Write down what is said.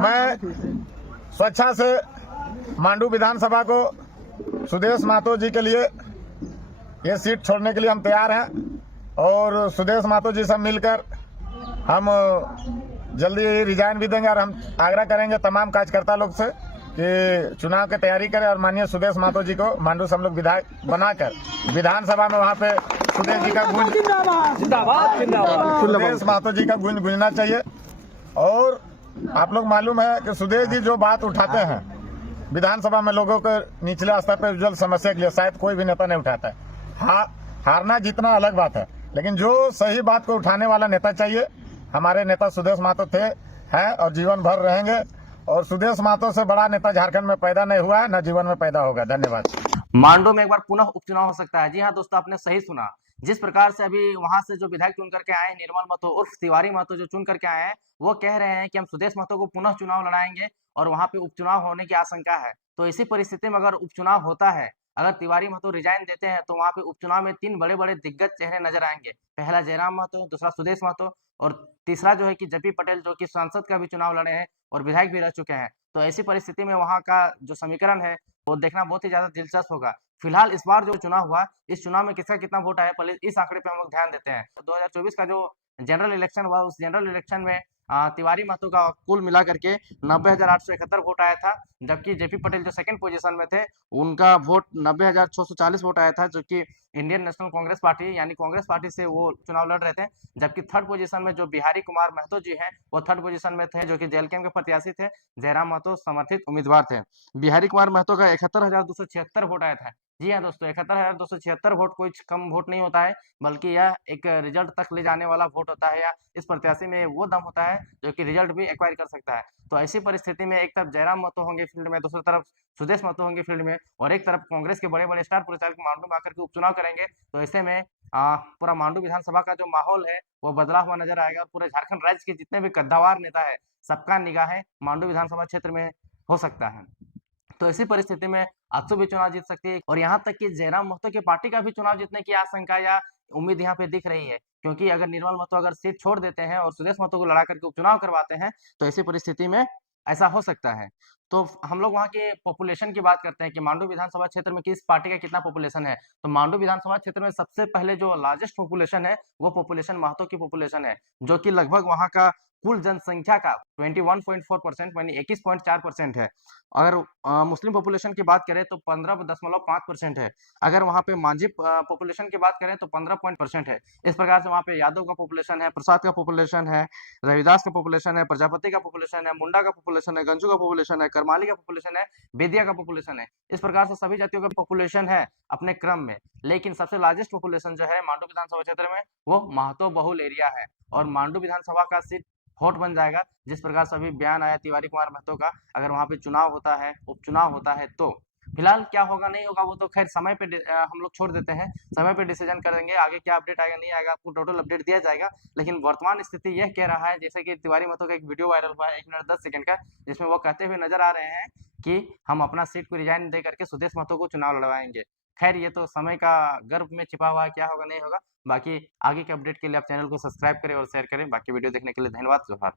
मैं स्वेच्छा से मांडू विधानसभा को सुदेश महतो जी के लिए ये सीट छोड़ने के लिए हम तैयार हैं और सुदेश महतो जी सब मिलकर हम जल्दी रिजाइन भी देंगे और हम आग्रह करेंगे तमाम कार्यकर्ता लोग से कि चुनाव की तैयारी करें और माननीय सुदेश महतो जी को मांडू से हम लोग विधायक बनाकर विधानसभा में वहाँ पे सुदेश जी का गूंज सुदेश महतो जी का गूंज गूंजना चाहिए। और आप लोग मालूम है कि सुदेश जी जो बात उठाते हैं विधानसभा में लोगों के निचले स्तर पर उज्जवल समस्या के लिए शायद कोई भी नेता नहीं उठाता है। हारना जीतना अलग बात है, लेकिन जो सही बात को उठाने वाला नेता चाहिए। हमारे नेता सुदेश महतो थे, हैं और जीवन भर रहेंगे। और सुदेश महतो से बड़ा नेता झारखंड में पैदा नहीं हुआ है, न जीवन में पैदा होगा। धन्यवाद। मांडू में एक बार पुनः उपचुनाव हो सकता है। जी हाँ दोस्तों, आपने सही सुना। जिस प्रकार से अभी वहां से जो विधायक चुन करके आए निर्मल महतो उर्फ तिवारी महतो जो चुन करके आए हैं, वो कह रहे हैं कि हम सुदेश महतो को पुनः चुनाव लड़ाएंगे और वहां पे उपचुनाव होने की आशंका है। तो इसी परिस्थिति में अगर उपचुनाव होता है, अगर तिवारी महतो रिजाइन देते हैं, तो वहां पे उपचुनाव में 3 बड़े-बड़े दिग्गज चेहरे नजर आएंगे। पहला जयराम महतो, दूसरा सुदेश महतो और तीसरा जो है कि जेपी पटेल, जो कि सांसद का भी चुनाव लड़े हैं और विधायक भी रह चुके हैं। तो ऐसी परिस्थिति में वहां का जो समीकरण है वो देखना बहुत ही ज्यादा दिलचस्प होगा। फिलहाल इस बार जो चुनाव हुआ, इस चुनाव में किसका कितना वोट आया, पहले इस आंकड़े पे हम लोग ध्यान देते हैं। 2024 का जो जनरल इलेक्शन हुआ, उस जनरल इलेक्शन में तिवारी महतो का कुल मिला करके 90,871 वोट आया था, जबकि जेपी पटेल जो सेकंड पोजीशन में थे, उनका वोट 90,640 वोट आया था, जो कि इंडियन नेशनल कांग्रेस पार्टी यानी कांग्रेस पार्टी से वो चुनाव लड़ रहे थे। जबकि थर्ड पोजीशन में जो बिहारी कुमार महतो जी हैं, वो थर्ड पोजीशन में थे, जो कि जेएलकेएम के प्रत्याशी थे। जयराम महतो समर्थित उम्मीदवार थे। बिहारी कुमार महतो का 71,276 वोट आया था। जी हाँ दोस्तों, 71,276 वोट कोई कम वोट नहीं होता है, बल्कि यह एक रिजल्ट तक ले जाने वाला वोट होता है, या इस प्रत्याशी में वो दम होता है जो कि रिजल्ट भी एक्वायर कर सकता है। तो ऐसी परिस्थिति में एक तरफ जयराम महतो होंगे फील्ड में, दूसरी तरफ सुदेश महतो होंगे फील्ड में, और एक तरफ कांग्रेस के बड़े-बड़े स्टार प्रचारक मांडू में आकर के उपचुनाव करेंगे। तो ऐसे में पूरा मांडू विधानसभा का जो माहौल है वो बदला हुआ नजर आएगा और पूरे झारखंड राज्य के जितने भी कद्दावर नेता है, सबका निगाहें मांडू विधानसभा क्षेत्र में हो सकता है। तो ऐसी परिस्थिति में आजसू भी चुनाव जीत सकती है और यहाँ तक कि जयराम महतो की पार्टी का भी चुनाव जीतने की आशंका या उम्मीद यहाँ पे दिख रही है, क्योंकि अगर निर्मल महतो अगर सीट छोड़ देते हैं और सुदेश महतो को लड़ा करके उपचुनाव करवाते हैं, तो ऐसी परिस्थिति में ऐसा हो सकता है। तो हम लोग वहाँ के पॉपुलेशन की बात करते हैं कि मांडू विधानसभा क्षेत्र में किस पार्टी का कितना पॉपुलेशन है। तो मांडू विधानसभा क्षेत्र में सबसे पहले जो लार्जेस्ट पॉपुलेशन है, वो पॉपुलेशन महतो की पॉपुलेशन है, जो कि लगभग वहाँ का कुल जनसंख्या का 21.4% यानी 21.4% है। अगर मुस्लिम पॉपुलेशन की बात करें तो 15.5% है। अगर वहाँ पे मांझी पॉपुलेशन की बात करें तो 15% है। इस प्रकार से वहाँ पे यादव का पॉपुलेशन है, प्रसाद का पॉपुलेशन है, रविदास का पॉपुलेशन है, प्रजापति का पॉपुलेशन है, मुंडा का पॉपुलेशन है, गंजू का पॉपुलेशन है, करमाली का पॉपुलेशन है, बेदिया का पॉपुलेशन है। इस प्रकार से सभी जातियों का पॉपुलेशन है अपने क्रम में, लेकिन सबसे लार्जेस्ट पॉपुलेशन जो है मांडू विधानसभा क्षेत्र में, वो महतो बहुल एरिया है और मांडू विधानसभा का सीट हॉट बन जाएगा। जिस प्रकार से अभी बयान आया तिवारी कुमार महतो का, अगर वहां पे चुनाव होता है, उपचुनाव होता है, तो फिलहाल क्या होगा नहीं होगा वो तो खैर समय पे हम लोग छोड़ देते हैं, समय पे डिसीजन करेंगे। आगे क्या अपडेट आएगा नहीं आएगा, आपको टोटल अपडेट दिया जाएगा। लेकिन वर्तमान स्थिति यह कह रहा है, जैसे कि तिवारी महतो का एक वीडियो वायरल हुआ है 1 मिनट 10 सेकंड का, जिसमें वो कहते हुए नजर आ रहे हैं कि हम अपना सीट को रिजाइन दे करके सुदेश महतो को चुनाव लड़वाएंगे। खैर ये तो समय का गर्भ में छिपा हुआ है, क्या होगा नहीं होगा। बाकी आगे के अपडेट के लिए आप चैनल को सब्सक्राइब करें और शेयर करें। बाकी वीडियो देखने के लिए धन्यवाद। जोहार।